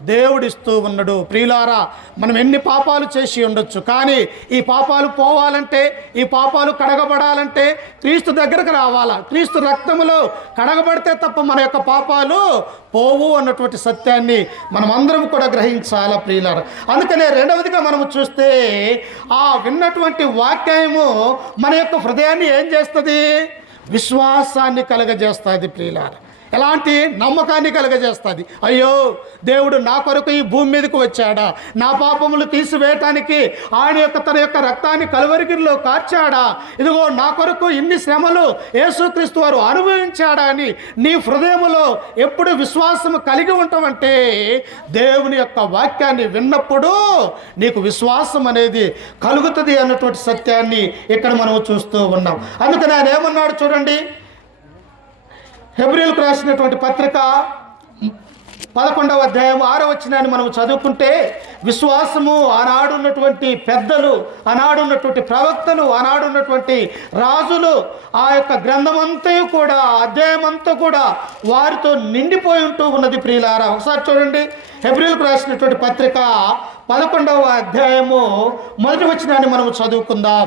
దేవుడిస్తూ ఉన్నాడు. ప్రియులారా, మనం ఎన్ని పాపాలు చేసి ఉండొచ్చు, కానీ ఈ పాపాలు పోవాలంటే, ఈ పాపాలు కడగబడాలంటే క్రీస్తు దగ్గరకు రావాలా. క్రీస్తు రక్తములో కడగబడితే తప్ప మన యొక్క పాపాలు పోవు అన్నటువంటి సత్యాన్ని మనం అందరం కూడా గ్రహించాలా ప్రియులారా. అందుకనే రెండవదిగా మనము చూస్తే, ఆ విన్నటువంటి వాక్యము మన యొక్క హృదయాన్ని ఏం చేస్తుంది? విశ్వాసాన్ని కలగజేస్తుంది ప్రియులారా. ఎలాంటి నమ్మకాన్ని కలగజేస్తుంది? అయ్యో, దేవుడు నా కొరకు ఈ భూమి మీదకి వచ్చాడా? నా పాపములు తీసివేయటానికి ఆయన తన యొక్క రక్తాన్ని కలువరిగిరిలో కార్చాడా? ఇదిగో నా కొరకు ఇన్ని శ్రమలు యేసుక్రీస్తు వారు అనుభవించాడా అని నీ హృదయములో ఎప్పుడు విశ్వాసం కలిగి ఉంటావంటే, దేవుని యొక్క వాక్యాన్ని విన్నప్పుడు నీకు విశ్వాసం అనేది కలుగుతుంది అన్నటువంటి సత్యాన్ని ఇక్కడ మనం చూస్తూ ఉన్నాం. అందుకని ఆయన ఏమన్నాడు చూడండి, హెబ్రీయులకు రాసినటువంటి పత్రిక 11వ అధ్యాయం 6వ వచనాన్ని మనం చదువుకుంటే, విశ్వాసము ఆనాడున్నటువంటి పెద్దలు, ఆనాడున్నటువంటి ప్రవక్తలు, ఆనాడున్నటువంటి రాజులు, ఆ యొక్క గ్రంథమంతా కూడా, అధ్యాయమంతా కూడా వారితో నిండిపోయి ఉంటూ ఉన్నది ప్రియులారా. ఒకసారి చూడండి, హెబ్రీయులకు రాసినటువంటి పత్రిక 11వ అధ్యాయము 1వ వచనాన్ని మనం చదువుకుందాం.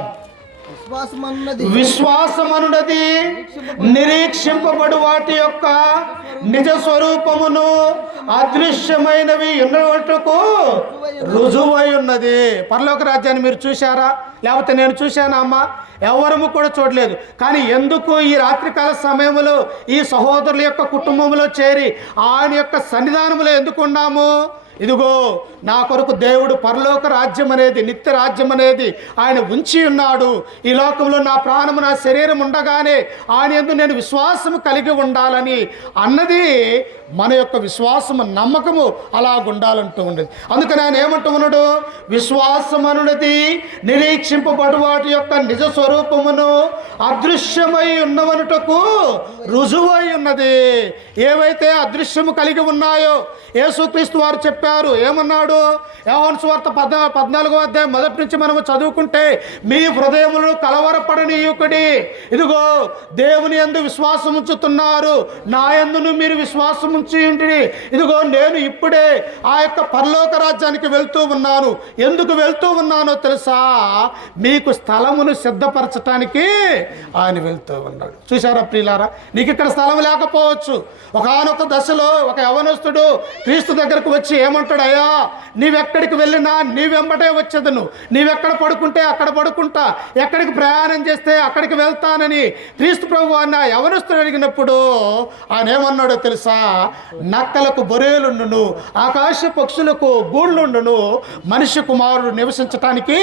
విశ్వాసమనున్నది నిరీక్షింపబడు వాటి యొక్క నిజ స్వరూపమును అదృశ్యమైనవి ఉన్నట్టుకు రుజువై ఉన్నది. పరలోక రాజ్యాన్ని మీరు చూశారా? లేకపోతే నేను చూశానా అమ్మా? ఎవరము కూడా చూడలేదు. కానీ ఎందుకు ఈ రాత్రికాల సమయంలో ఈ సహోదరుల యొక్క కుటుంబంలో చేరి ఆయన యొక్క సన్నిధానంలో ఎందుకు ఉన్నాము? ఇదిగో నా కొరకు దేవుడు పరలోక రాజ్యం అనేది, నిత్య రాజ్యం అనేది ఆయన ఉంచి ఉన్నాడు. ఈ లోకంలో నా ప్రాణము, నా శరీరం ఉండగానే ఆయన యందు నేను విశ్వాసము కలిగి ఉండాలని అన్నది మన యొక్క విశ్వాసము నమ్మకము అలాగుండాలంటూ ఉండేది. అందుకని ఆయన ఏమంటూ ఉన్నాడు, విశ్వాసం అనున్నది నిరీక్షింపబడు వాటి యొక్క నిజ స్వరూపమును అదృశ్యమై ఉన్నవనుటకు రుజువై ఉన్నది. ఏవైతే అదృశ్యము కలిగి ఉన్నాయో యేసుక్రీస్తు వారు చెప్పారు. ఏమన్నాడు? యోహాను సువార్త 14వ అధ్యాయం మొదటి నుంచి మనము చదువుకుంటే, మీ హృదయములను కలవరపడనీయుకుడి, ఇదిగో దేవుని యందు విశ్వాసం ఉంచుతున్నారు, నా యందును మీరు విశ్వాసం ఉంచి, ఇదిగో నేను ఇప్పుడే ఆ యొక్క పరలోక రాజ్యానికి వెళ్తూ ఉన్నాను. ఎందుకు వెళ్తూ ఉన్నానో తెలుసా? మీకు స్థలమును సిద్ధపరచటానికి ఆయన వెళ్తూ ఉన్నాడు. చూసారా ప్రియులారా, నీకు ఇక్కడ స్థలం లేకపోవచ్చు. ఒకానొక దశలో ఒక యవనస్తుడు క్రీస్తు దగ్గరకు వచ్చి ఏమంటాడు, అయ్యా నీవెక్కడికి వెళ్ళినా నీ వెంబడే వచ్చేదను, నీవెక్కడ పడుకుంటే అక్కడ పడుకుంటా, ఎక్కడికి ప్రయాణం చేస్తే అక్కడికి వెళ్తానని క్రీస్తు ప్రభు అన్న యవనస్తుడు అడిగినప్పుడు ఆయన ఏమన్నాడో తెలుసా? నక్కలకు బొరేలుండును, ఆకాశ పక్షులకు గూళ్ళుండును, మనిషి కుమారుడు నివసించటానికి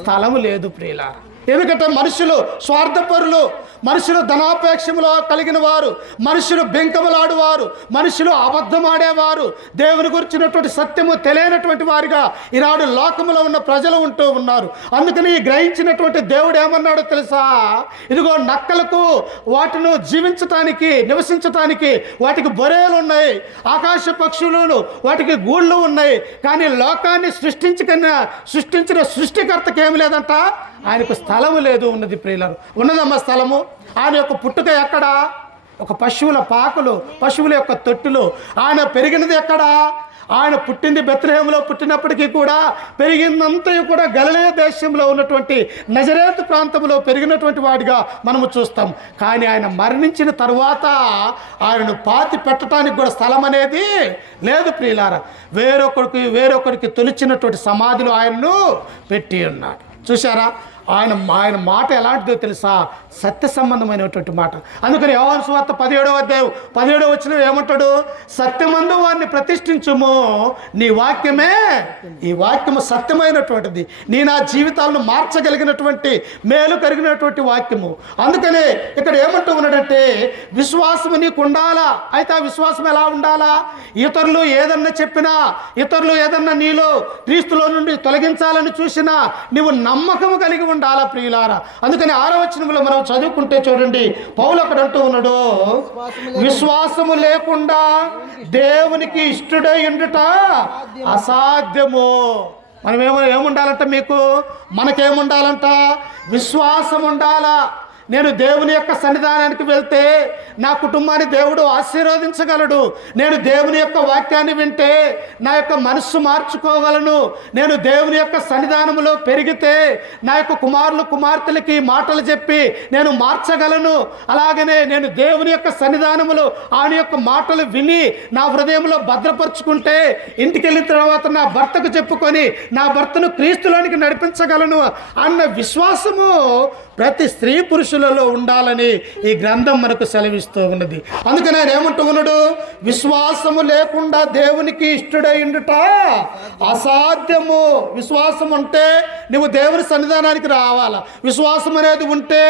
స్థలము లేదు ప్రియులారా. ఎందుకంటే మనుషులు స్వార్థపరులు, మనుషులు ధనాపేక్షములో కలిగిన వారు, మనుషులు బెంకములాడువారు, మనుషులు అబద్ధమాడేవారు, దేవుని గురించినటువంటి సత్యము తెలియనటువంటి వారిగా ఈనాడు లోకములో ఉన్న ప్రజలు ఉంటూ ఉన్నారు. అందుకని గ్రహించినటువంటి దేవుడు ఏమన్నాడో తెలుసా? ఇదిగో నక్కలకు వాటిని జీవించటానికి నివసించటానికి వాటికి బొరేలు ఉన్నాయి, ఆకాశ పక్షులు వాటికి గూళ్ళు ఉన్నాయి, కానీ లోకాన్ని సృష్టించిన సృష్టికర్తకి ఏమి లేదంట, ఆయనకు స్థలము లేదు. ఉన్నది ప్రియులారు, ఉన్నదమ్మ స్థలము. ఆయన యొక్క పుట్టుక ఎక్కడ? ఒక పశువుల పాకలు, పశువుల యొక్క తొట్టులు. ఆయన పెరిగినది ఎక్కడ? ఆయన పుట్టింది బెత్లెహేములో పుట్టినప్పటికీ కూడా పెరిగిందంతా కూడా గలిలయ దేశంలో ఉన్నటువంటి నజరేతు ప్రాంతంలో పెరిగినటువంటి వాడిగా మనము చూస్తాం. కానీ ఆయన మరణించిన తరువాత ఆయనను పాతి పెట్టడానికి కూడా స్థలం అనేది లేదు ప్రియులారా. వేరొకరికి తొలిచినటువంటి సమాధిలో ఆయన్ను పెట్టి ఉన్నాడు. చూసారా, ఆయన మాట ఎలాంటిదో తెలుసా? సత్య సంబంధమైనటువంటి మాట. అందుకని యోహాను సువార్త 17వ అధ్యాయం 17వ వచనం ఏమంటాడు? సత్యమందు వారిని ప్రతిష్ఠించుము, నీ వాక్యమే, ఈ వాక్యము సత్యమైనటువంటిది, నీ నా జీవితాలను మార్చగలిగినటువంటి మేలు కలిగినటువంటి వాక్యము. అందుకనే ఇక్కడ ఏమంటూ ఉన్నాడంటే, విశ్వాసము నీకు ఉండాలా. అయితే ఆ విశ్వాసం ఎలా ఉండాలా? ఇతరులు ఏదన్నా చెప్పినా, ఇతరులు ఏదన్నా నీలో క్రీస్తులో నుండి తొలగించాలని చూసినా నీవు నమ్మకము కలిగి ఉండాలా ప్రియులారా. అందుకని 6వ వచనంలో మనం చదువుకుంటే చూడండి, పౌలు అక్కడ అంటూ ఉన్నాడు, విశ్వాసము లేకుండా దేవునికి ఇష్టడై ఉండుట అసాధ్యము. మనం ఏముండాలంట? మనకేముండాలంట? విశ్వాసం ఉండాలా. నేను దేవుని యొక్క సన్నిధానానికి వెళ్తే నా కుటుంబాన్ని దేవుడు ఆశీర్వదించగలడు. నేను దేవుని యొక్క వాక్యాన్ని వింటే నా యొక్క మనస్సు మార్చుకోగలను. నేను దేవుని యొక్క సన్నిధానంలో పెరిగితే నా యొక్క కుమారులు కుమార్తెలకి మాటలు చెప్పి నేను మార్చగలను. అలాగనే నేను దేవుని యొక్క సన్నిధానంలో ఆయన యొక్క మాటలు విని నా హృదయంలో భద్రపరుచుకుంటే ఇంటికి వెళ్ళిన తర్వాత నా భర్తకు చెప్పుకొని నా భర్తను క్రీస్తులోనికి నడిపించగలను అన్న విశ్వాసము ప్రతి స్త్రీ పురుషులలో ఉండాలని ఈ గ్రంథం మనకు సెలవిస్తూ ఉన్నది. అందుకని ఆయన ఏమంటూ ఉన్నాడు? విశ్వాసము లేకుండా దేవునికి ఇష్టడై ఉండుట అసాధ్యము. విశ్వాసం అంటే నువ్వు దేవుని సన్నిధానానికి రావాలా. విశ్వాసం అనేది ఉంటే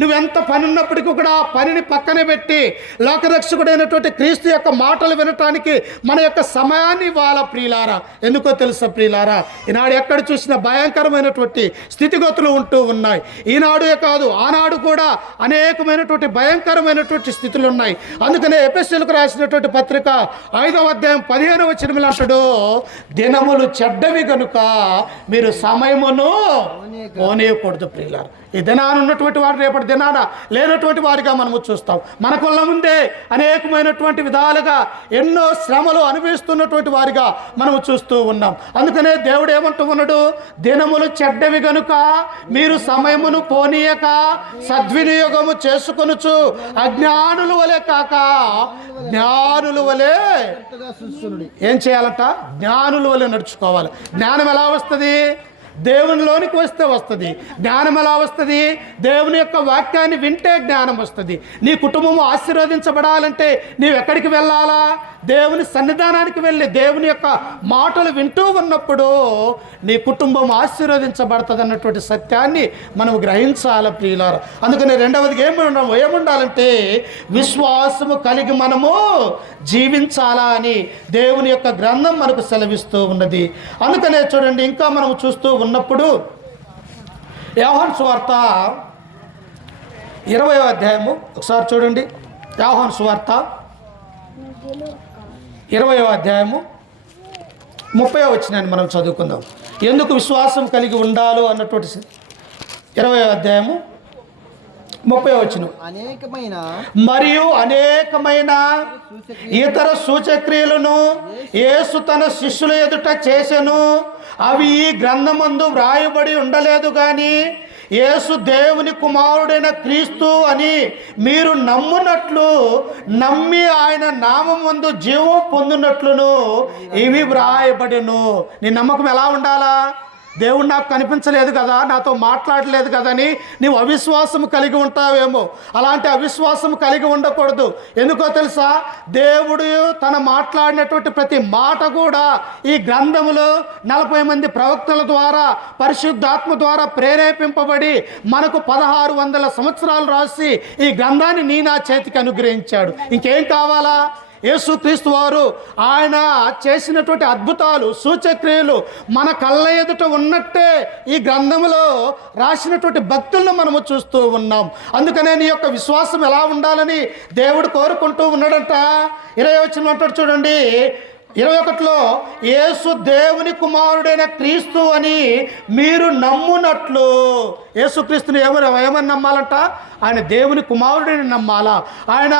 నువ్వెంత పని ఉన్నప్పటికీ కూడా ఆ పనిని పక్కన పెట్టి లోకరక్షకుడైనటువంటి క్రీస్తు యొక్క మాటలు వినటానికి మన యొక్క సమయాన్ని ఇవ్వాలా ప్రియులారా. ఎందుకో తెలుసా ప్రియులారా, ఈనాడు ఎక్కడ చూసినా భయంకరమైనటువంటి స్థితిగతులు ఉంటూ ఉన్నాయి. ఈనాడు కాదు, ఆనాడు కూడా అనేకమైనటువంటి భయంకరమైనటువంటి స్థితులు ఉన్నాయి. అందుకనే ఎఫెసీయులకు రాసినటువంటి పత్రిక 5వ అధ్యాయం 15వ వచనంలో అంటాడు, దినములు చెడ్డవి కనుక మీరు సమయమును పోనీయకూడదు ప్రియులారా. ఈ దినాన ఉన్నటువంటి వారు రేపటి దినాన లేనటువంటి వారిగా మనము చూస్తాం. మనకున్న ముందే అనేకమైనటువంటి విధాలుగా ఎన్నో శ్రమలు అనుభవిస్తున్నటువంటి వారిగా మనము చూస్తూ ఉన్నాం. అందుకనే దేవుడు ఏమంటూ ఉన్నాడు? దినములు చెడ్డవి గనుక మీరు సమయమును పోనీయక సద్వినియోగము చేసుకొనుచు అజ్ఞానుల వలె కాక జ్ఞానుల వలె ఏం చేయాలట? జ్ఞానుల వలె నడుచుకోవాలి. జ్ఞానం ఎలా వస్తుంది? దేవునిలోనికి వస్తే వస్తుంది. జ్ఞానం ఎలా వస్తుంది? దేవుని యొక్క వాక్యాన్ని వింటే జ్ఞానం వస్తుంది. నీ కుటుంబము ఆశీర్వదించబడాలంటే నీవు ఎక్కడికి వెళ్ళాలా? దేవుని సన్నిధానానికి వెళ్ళి దేవుని యొక్క మాటలు వింటూ ఉన్నప్పుడు నీ కుటుంబం ఆశీర్వదించబడుతుంది అన్నటువంటి సత్యాన్ని మనం గ్రహించాలి ప్రియులారా. అందుకని రెండవది ఏముండాలంటే విశ్వాసము కలిగి మనము జీవించాలా అని దేవుని యొక్క గ్రంథం మనకు సెలవిస్తూ ఉన్నది. అందుకనే చూడండి, ఇంకా మనం చూస్తూ ఉన్నప్పుడు యోహాను సువార్త 20వ అధ్యాయము ఒకసారి చూడండి. యోహాను సువార్త 20వ అధ్యాయము 30వ వచనాన్ని మనం చదువుకుందాం. ఎందుకు విశ్వాసం కలిగి ఉండాలో అన్నటువంటి 20వ అధ్యాయము 30వ వచనం. మరియు అనేకమైన ఇతర సూచక్రియలను యేసు తన శిష్యుల ఎదుట చేసెను. అవి ఈ గ్రంథమందు వ్రాయబడి ఉండలేదు కానీ యేసు దేవుని కుమారుడైన క్రీస్తు అని మీరు నమ్మునట్లు, నమ్మి ఆయన నామమందు జీవం పొందినట్లును ఇవి వ్రాయబడిను. నీ నమ్మకం ఎలా ఉండాలా? దేవుడు నాకు కనిపించలేదు కదా, నాతో మాట్లాడలేదు కదని నీవు అవిశ్వాసం కలిగి ఉంటావేమో. అలాంటి అవిశ్వాసం కలిగి ఉండకూడదు. ఎందుకో తెలుసా? దేవుడు తన మాట్లాడినటువంటి ప్రతి మాట కూడా ఈ గ్రంథములో 40 మంది ప్రవక్తల ద్వారా పరిశుద్ధాత్మ ద్వారా ప్రేరేపింపబడి మనకు 1600 సంవత్సరాలు రాసి ఈ గ్రంథాన్ని నీ నా చేతికి అనుగ్రహించాడు. ఇంకేం కావాలా? యేసుక్రీస్తు వారు ఆయన చేసినటువంటి అద్భుతాలు, సూచక్రియలు మన కళ్ళ ఎదుట ఉన్నట్టే ఈ గ్రంథంలో రాసినటువంటి భక్తులను మనము చూస్తూ ఉన్నాం. అందుకనే నీ యొక్క విశ్వాసం ఎలా ఉండాలని దేవుడు కోరుకుంటూ ఉన్నాడంట. 20వ వచనం అంటాడు చూడండి, 21లో యేసు దేవుని కుమారుడైన క్రీస్తు అని మీరు నమ్మునట్లు. యేసుక్రీస్తుని ఏమని నమ్మాలంట? ఆయన దేవుని కుమారుడిని నమ్మాలా. ఆయన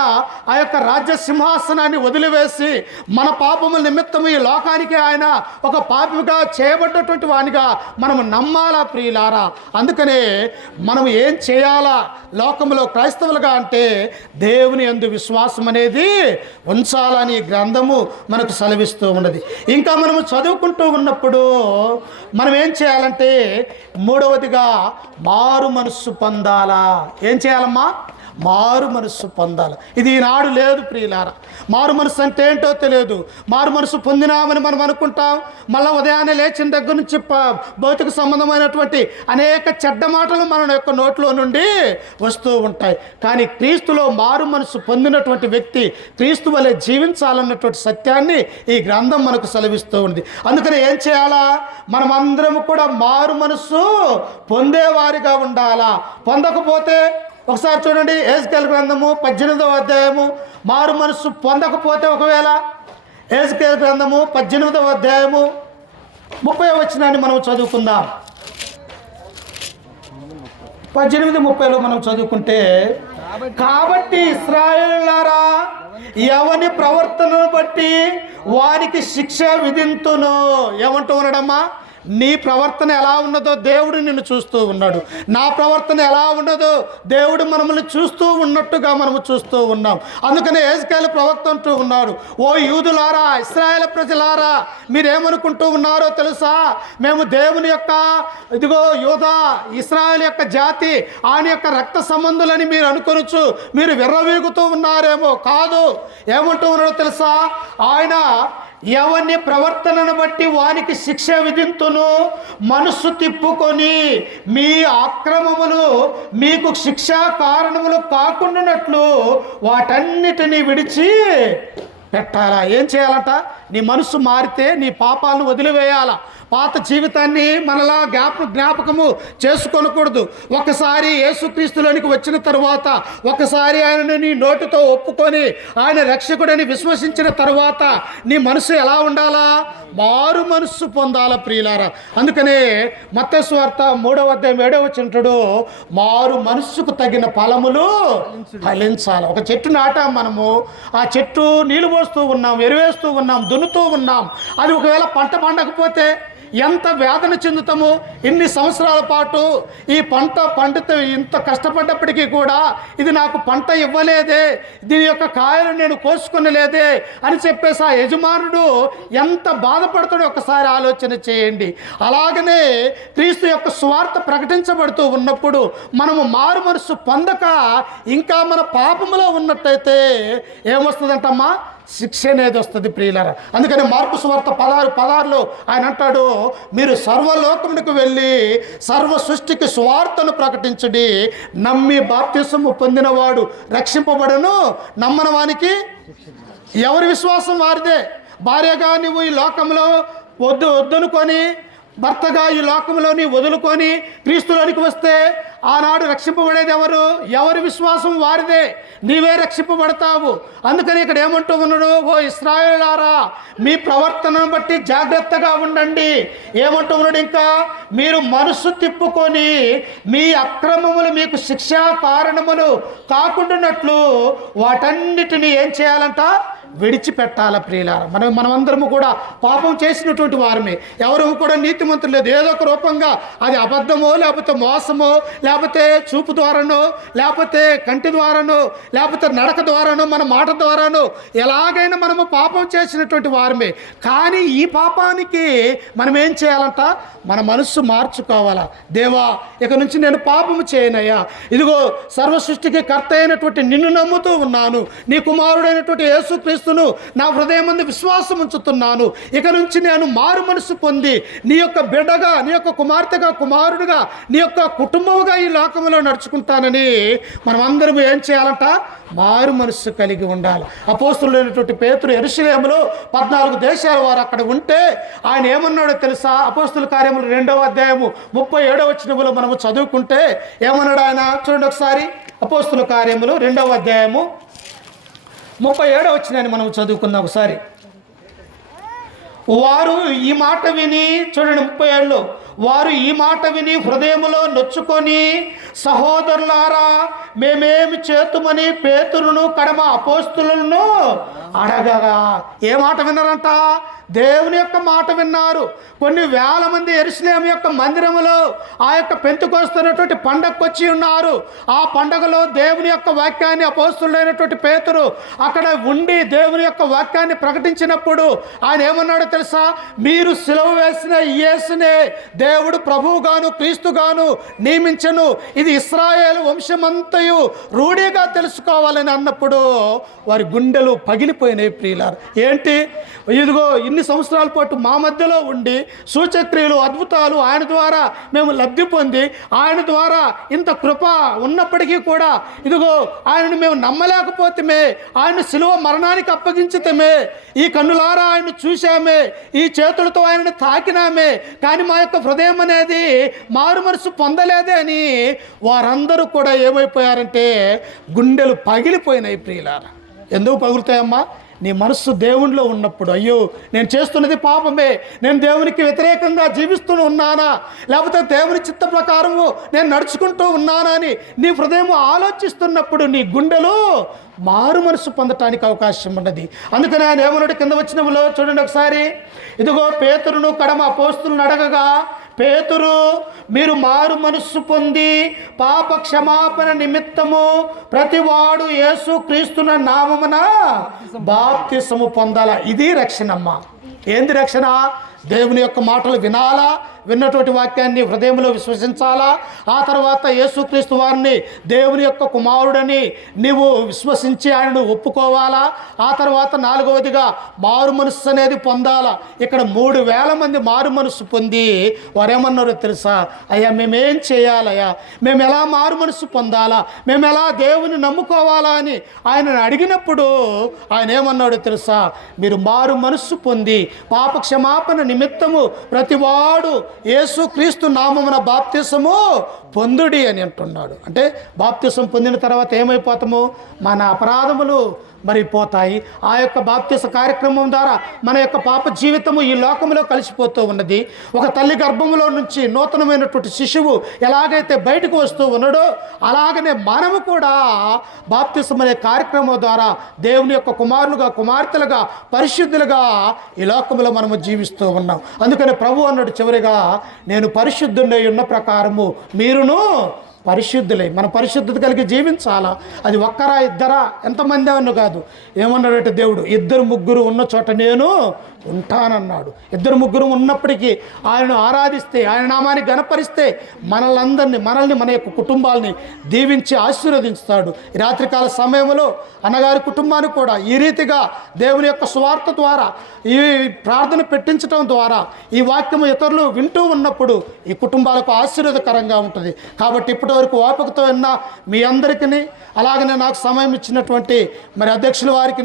ఆ యొక్క రాజ్య సింహాసనాన్ని వదిలివేసి మన పాపముల నిమిత్తము ఈ లోకానికి ఆయన ఒక పాపిగా చేయబడ్డటువంటి వానిగా మనం నమ్మాలా ప్రియులారా. అందుకనే మనం ఏం చేయాలా లోకంలో క్రైస్తవులుగా అంటే దేవుని యందు విశ్వాసం అనేది ఉంచాలని గ్రంథము మనకు సెలవిస్తూ ఉన్నది. ఇంకా మనము చదువుకుంటూ ఉన్నప్పుడు మనం ఏం చేయాలంటే 3వదిగా మారు మనస్సు పొందాలా. ఏం చేయాలమ్మా? మారు మనస్సు పొందాలి. ఇది ఈనాడు లేదు ప్రియులారా. మారు మనస్సు అంటే ఏంటో తెలియదు. మారు మనస్సు పొందినామని మనం అనుకుంటాం. మళ్ళీ ఉదయాన్నే లేచిన దగ్గర నుంచి భౌతిక సంబంధమైనటువంటి అనేక చెడ్డ మాటలు మన యొక్క నోట్లో నుండి వస్తూ ఉంటాయి. కానీ క్రీస్తులో మారు మనస్సు పొందినటువంటి వ్యక్తి క్రీస్తు వలె జీవించాలన్నటువంటి సత్యాన్ని ఈ గ్రంథం మనకు సెలవిస్తూ ఉంది. అందుకని ఏం చేయాలా? మనం అందరం కూడా మారు మనస్సు పొందేవారిగా ఉండాలా. పొందకపోతే ఒకసారి చూడండి, ఎహెజ్కేలు గ్రంథము 18వ అధ్యాయము మారు మనస్సు పొందకపోతే, ఒకవేళ ఎహెజ్కేలు గ్రంథము 18వ అధ్యాయము 30వ వచనాన్ని మనం చదువుకుందాం. 18:30లో మనం చదువుకుంటే, కాబట్టి ఇశ్రాయేలులారా ఎవని ప్రవర్తనను బట్టి వారికి శిక్ష విధింతును. ఏమంటూ ఉన్నాడమ్మా? నీ ప్రవర్తన ఎలా ఉన్నదో దేవుడు నిన్ను చూస్తూ ఉన్నాడు. నా ప్రవర్తన ఎలా ఉన్నదో దేవుడు మనల్ని చూస్తూ ఉన్నట్టుగా మనము చూస్తూ ఉన్నాం. అందుకని ఎహెజ్కేలు ప్రవక్త అంటూ ఉన్నాడు, ఓ యూదులారా, ఇశ్రాయేలు ప్రజలారా, మీరేమనుకుంటూ ఉన్నారో తెలుసా? మేము దేవుని యొక్క ఇదిగో యూదా ఇశ్రాయేలు యొక్క జాతి, ఆయన యొక్క రక్త సంబంధులని మీరు అనుకొనొచ్చు. మీరు విర్రవీగుతూ ఉన్నారేమో. కాదు. ఏమంటూ ఉన్నాడో తెలుసా? ఆయన ఎవని ప్రవర్తనను బట్టి వానికి శిక్ష విధింతును. మనస్సు తిప్పుకొని మీ అక్రమములు మీకు శిక్షా కారణములు కాకుండానట్లు వాటన్నిటినీ విడిచి పెట్టాలా. ఏం చేయాలంట? నీ మనసు మారితే నీ పాపాలను వదిలివేయాలా. పాత జీవితాన్ని మనలా జ్ఞాపకము చేసుకొనకూడదు. ఒకసారి యేసుక్రీస్తులోనికి వచ్చిన తరువాత, ఒకసారి ఆయనను నీ నోటితో ఒప్పుకొని ఆయన రక్షకుడని విశ్వసించిన తరువాత నీ మనసు ఎలా ఉండాలా? మారు మనస్సు పొందాలా ప్రియులారా. అందుకనే మత్తయి సువార్త 3వ అధ్యాయం 7వ వచనంలో మారు మనస్సుకు తగిన ఫలములు ఫలించాలి. ఒక చెట్టు నాటాం మనము, ఆ చెట్టు నీళ్ళు పోస్తూ ఉన్నాం, ఎరువేస్తూ ఉన్నాం, దున్నుతూ ఉన్నాం. అది ఒకవేళ పంట పండకపోతే ఎంత వేదన చెందుతామో. ఇన్ని సంవత్సరాల పాటు ఈ పంట పండితే ఇంత కష్టపడ్డప్పటికీ కూడా ఇది నాకు పంట ఇవ్వలేదే, దీని యొక్క కాయలు నేను కోసుకొనలేదే అని చెప్పేసి ఆ యజమానుడు ఎంత బాధపడతాడో ఒకసారి ఆలోచన చేయండి. అలాగనే క్రీస్తు యొక్క సువార్త ప్రకటించబడుతూ ఉన్నప్పుడు మనము మారు మనస్సు పొందక ఇంకా మన పాపములో ఉన్నట్టయితే ఏమొస్తుందంటమ్మా? శిక్ష అనేది వస్తుంది ప్రియులారా. అందుకని మార్కు సువార్త 16:16 ఆయన అంటాడు, మీరు సర్వలోకమునకు వెళ్ళి సర్వ సృష్టికి సువార్తను ప్రకటించుడి, నమ్మి బాప్తిసము పొందినవాడు రక్షింపబడును, నమ్మని వానికి ఎవరి విశ్వాసం వారిదే. భార్యగా నువ్వు ఈ లోకంలో వద్దనుకొని, భర్తగా ఈ లోకంలోని వదులుకొని క్రీస్తులోనికి వస్తే ఆనాడు రక్షింపబడేది ఎవరి విశ్వాసం వారిదే. నీవే రక్షింపబడతావు. అందుకని ఇక్కడ ఏమంటూ ఉన్నాడు, ఓ ఇశ్రాయేలులారా మీ ప్రవర్తనను బట్టి జాగ్రత్తగా ఉండండి. ఏమంటూ ఉన్నాడు ఇంకా, మీరు మనస్సు తిప్పుకొని మీ అక్రమములు మీకు శిక్షా కారణములు కాకుండానట్లు వాటన్నిటిని ఏం చేయాలంట, విడిచిపెట్టాల ప్రియులారా. మనమందరము కూడా పాపం చేసినటువంటి వారమే, ఎవరు కూడా నీతిమంతులు లేదు. ఏదో ఒక రూపంగా అది అబద్ధమో, లేకపోతే మోసమో, లేకపోతే చూపు ద్వారానో, లేకపోతే కంటి ద్వారానో, లేకపోతే నడక ద్వారానో, మన మాట ద్వారానో ఎలాగైనా మనము పాపం చేసినటువంటి వారమే. కానీ ఈ పాపానికి మనం ఏం చేయాలంట, మన మనస్సు మార్చుకోవాలా. దేవా ఇక నుంచి నేను పాపము చేయనయ్యా, ఇదిగో సర్వ సృష్టికి కర్త అయినటువంటి నిన్ను నమ్ముతూ ఉన్నాను, నీ కుమారుడైనటువంటి యేసుక్రీస్తు నా హృదయం ముందు విశ్వాసం ఉంచుతున్నాను. ఇక నుంచి నేను మారు మనసు పొంది నీ యొక్క బిడ్డగా, నీ యొక్క కుమార్తెగా, కుమారుడుగా, నీ యొక్క కుటుంబముగా ఈ లోకంలో నడుచుకుంటానని మనం అందరం ఏం చేయాలంట, మారు మనస్సు కలిగి ఉండాలి. అపోస్తులైనటువంటి పేతురు యెరూషలేములో 14 దేశాల వారు అక్కడ ఉంటే ఆయన ఏమన్నాడో తెలుసా? అపోస్తుల కార్యములు 2వ అధ్యాయము 37వ వచనములో మనము చదువుకుంటే ఏమన్నాడు ఆయన? చూడండి ఒకసారి. అపోస్తుల కార్యములు 2వ అధ్యాయము 37వ వచనాన్ని మనం చదువుకుందాం ఒకసారి. వారు ఈ మాట విని, చూడండి 37లో, వారు ఈ మాట విని హృదయములో నొచ్చుకొని, సహోదరులారా మేమేమి చేతుమని పేతురును కడమ అపోస్తులను అడగగా. ఏ మాట విన్నారంట? దేవుని యొక్క మాట విన్నారు. కొన్ని వేల మంది యెరూషలేము యొక్క మందిరములో ఆ యొక్క పెంతెకొస్తున్నటువంటి పండగకు వచ్చి ఉన్నారు. ఆ పండగలో దేవుని యొక్క వాక్యాన్ని అపోస్తులైనటువంటి పేతురు అక్కడ ఉండి దేవుని యొక్క వాక్యాన్ని ప్రకటించినప్పుడు ఆయన ఏమన్నాడో తెలుసా? మీరు సిలువ వేసిన యేసునే దేవుడు ప్రభువుగాను క్రీస్తుగాను నియమించను, ఇది ఇశ్రాయేలు వంశమంతయు రూఢిగా తెలుసుకోవాలని అన్నప్పుడు వారి గుండెలు పగిలిపోయినాయి ప్రియులారు. ఏంటి, ఇదిగో ఇన్ని సంవత్సరాల పాటు మా మధ్యలో ఉండి సూచక్రియలు, అద్భుతాలు ఆయన ద్వారా మేము లబ్ధి పొంది, ఆయన ద్వారా ఇంత కృప ఉన్నప్పటికీ కూడా ఇదిగో ఆయనను మేము నమ్మలేకపోతేమే, ఆయన శిలువ మరణానికి అప్పగించితమే, ఈ కన్నులారా ఆయన చూసామే, ఈ చేతులతో ఆయనను తాకినామే, కానీ మా యొక్క హృదయం అనేది మారు మనసు పొందలేదే అని వారందరూ కూడా ఏమైపోయారంటే గుండెలు పగిలిపోయినాయి ప్రియులారా. ఎందుకు పగులుతాయమ్మా? నీ మనస్సు దేవునిలో ఉన్నప్పుడు, అయ్యో నేను చేస్తున్నది పాపమే, నేను దేవునికి వ్యతిరేకంగా జీవిస్తూ ఉన్నానా, లేకపోతే దేవుని చిత్త ప్రకారము నేను నడుచుకుంటూ ఉన్నానా అని నీ హృదయం ఆలోచిస్తున్నప్పుడు నీ గుండెలు మారు మనసు పొందటానికి అవకాశం ఉన్నది. అందుకని ఆయన ఏమన్నాడు కింద వచనములో చూడండి ఒకసారి. ఇదిగో పేతురును కడమ అపోస్తులను అడగగా, పేతురు మీరు మారు మనస్సు పొంది పాప క్షమాపణ నిమిత్తము ప్రతివాడు యేసు క్రీస్తున నామమున బాప్తిసము పొందాల. ఇది రక్షణమ్మ. ఏంది రక్షణ? దేవుని యొక్క మాటలు వినాలా, విన్నటువంటి వాక్యాన్ని హృదయంలో విశ్వసించాలా, ఆ తర్వాత యేసుక్రీస్తు వారిని దేవుని యొక్క కుమారుడని నీవు విశ్వసించి ఆయనను ఒప్పుకోవాలా, ఆ తర్వాత 4వదిగా మారు మనస్సు అనేది పొందాలా. ఇక్కడ 3000 మంది మారు మనస్సు పొంది వారేమన్నారో తెలుసా? అయ్యా మేమేం చేయాలయ్యా, మేము ఎలా మారు మనస్సు పొందాలా, మేము ఎలా దేవుని నమ్ముకోవాలా అని ఆయనను అడిగినప్పుడు ఆయన ఏమన్నాడో తెలుసా? మీరు మారు మనస్సు పొంది పాప క్షమాపణ నిమిత్తము ప్రతివాడు యేసు క్రీస్తు నామమున బాప్తిసము పొందుడి అని అంటున్నాడు. అంటే బాప్తిసం పొందిన తర్వాత ఏమైపోతాము? మన అపరాధములు మరి పోతాయి. ఆ యొక్క బాప్తిస కార్యక్రమం ద్వారా మన యొక్క పాప జీవితము ఈ లోకంలో కలిసిపోతూ ఉన్నది. ఒక తల్లి గర్భములో నుంచి నూతనమైనటువంటి శిశువు ఎలాగైతే బయటకు వస్తూ ఉన్నాడో అలాగనే మనము కూడా బాప్తిసం అనే కార్యక్రమం ద్వారా దేవుని యొక్క కుమారులుగా, కుమార్తెలుగా, పరిశుద్ధులుగా ఈ లోకంలో మనము జీవిస్తూ ఉన్నాం. అందుకని ప్రభు అన్నాడు చివరిగా, నేను పరిశుద్ధుడై ఉన్న ప్రకారము మీరును పరిశుద్ధులై, మన పరిశుద్ధత కలిగి జీవించాలా. అది ఒక్కరా, ఇద్దరా, ఎంతమంది అన్న కాదు. ఏమన్నాడంటే దేవుడు, 2, 3 ఉన్న చోట నేను ఉంటానన్నాడు. 2-3 ఉన్నప్పటికీ ఆయనను ఆరాధిస్తే, ఆయన నామాన్ని గణపరిస్తే మనల్ని మన యొక్క కుటుంబాలని దీవించి ఆశీర్వదించుతాడు. ఈ రాత్రికాల సమయంలో అన్నగారి కుటుంబాన్ని కూడా ఈ రీతిగా దేవుని యొక్క సువార్త ద్వారా, ఈ ప్రార్థన పెట్టించడం ద్వారా, ఈ వాక్యము ఇతరులు వింటూ ఉన్నప్పుడు ఈ కుటుంబాలకు ఆశీర్వాదకరంగా ఉంటుంది. కాబట్టి ఇప్పటివరకు ఓపికతో విన్న మీ అందరికీ, అలాగనే నాకు సమయం ఇచ్చినటువంటి మరి అధ్యక్షుల వారికి